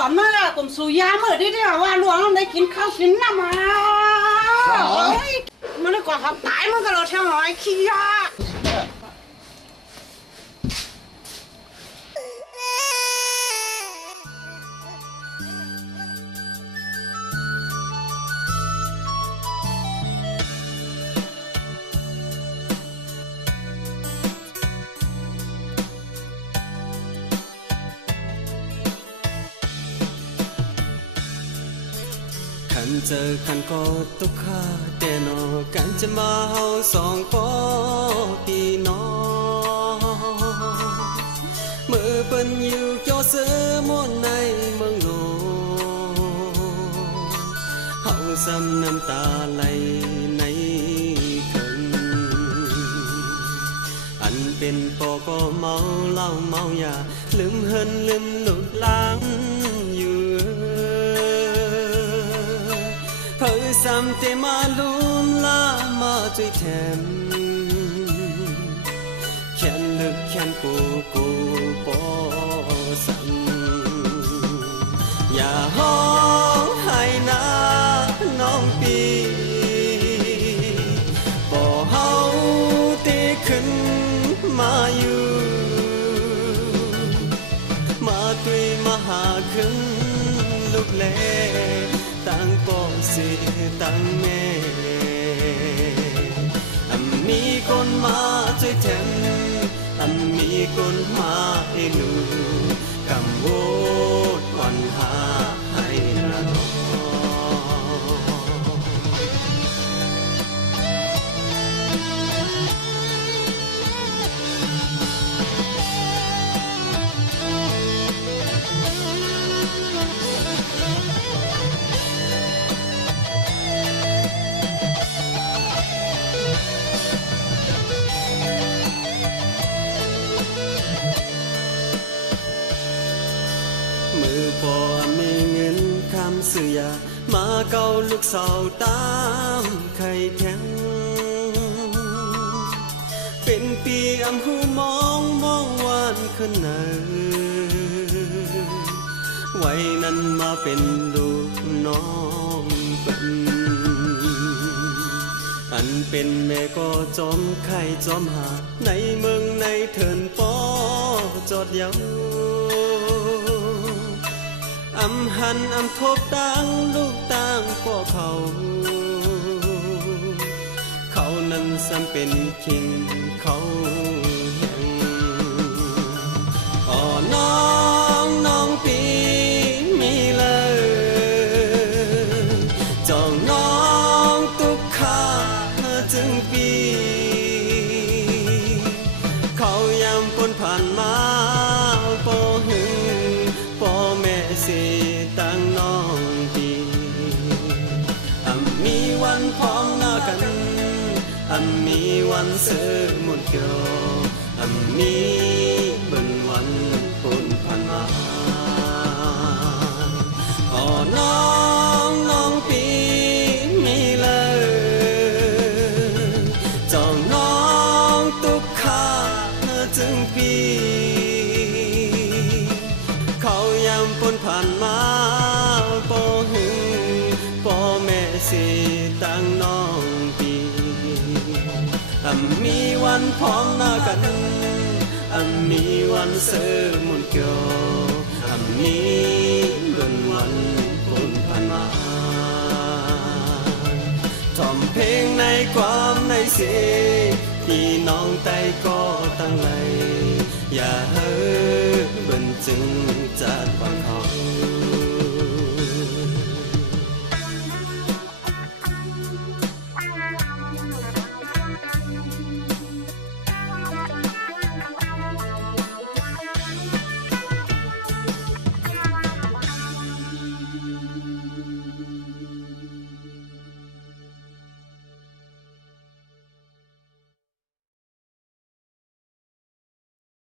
วมน่ะผมสูยาเมื่อที่ว่าหลวงได้กินข้าวกินน้ำมามันเลยกว่าครับตายมันก็เราเท่าน้อยขี้ยาขันเจอกันก็ตุกขาแต่นอกันจะมาเฮาสองก็พี่น้องเมื่อเปิ้นอยู่เจ้าเสือมนในเมืองโลเฮาซ้ำน้ำตาไหลในคืนอันเป็นปอก็เมาเหล้าเมายาลืมเฮินลืมหลุดล้างอยู่เพื่อซ้ำแต่มาลุมลามาช่วยแถมแขนลึกแขนกูปอสั่งอย่าห้องให้นะน้องปีปอเฮาเตขึ้นมาอยู่มาตุยมาหาขึ้นลูกเล่ตั้งป้อเสียตั้งแม่มีคนมาช่วยแทนมีคนมาให้หนูกำโวดวันหาให้นะน้องมือพอมีเงินคำซื้อยามาเกาลูกสาวตามไข่แข็งเป็นปีอำหูมองวานขึ้นเนอไว้นั้นมาเป็นลูกน้องเป็นอันเป็นแม่ก็จอมไข่จอมหาในเมืองในเถินปอจอดเยาอำหันอำทบตั้งลูกตั้งพ่อเขานั้นซ้ำเป็นคิงเขาแห่งอ๋อน้องปีมีเลยจองน้องตุกขาจึงปีเขายำปนผ่านมาปอหึงปอแม่สิตั้งน้องปีมีวันพร้อมหน้ากันมีวันเสือมุนเกี่ยวมีเบิ่นวันปนผ่านมาอ๋อน้องปีมีเลยจองน้องตุกขาจึงปีเขายำปนผ่านมาปอหึงปอแม่สิตั้งน้องปีมีวันพร้อมหน้ากันมีวันเสือมุนเกี่ยวมีเบิ่นวันปนผ่านมาทอมเพลงในความในเสียที่น้องไตก็ตั้งไหลอย่าเฮ้อเบิ่นจึงจัดฟังเขา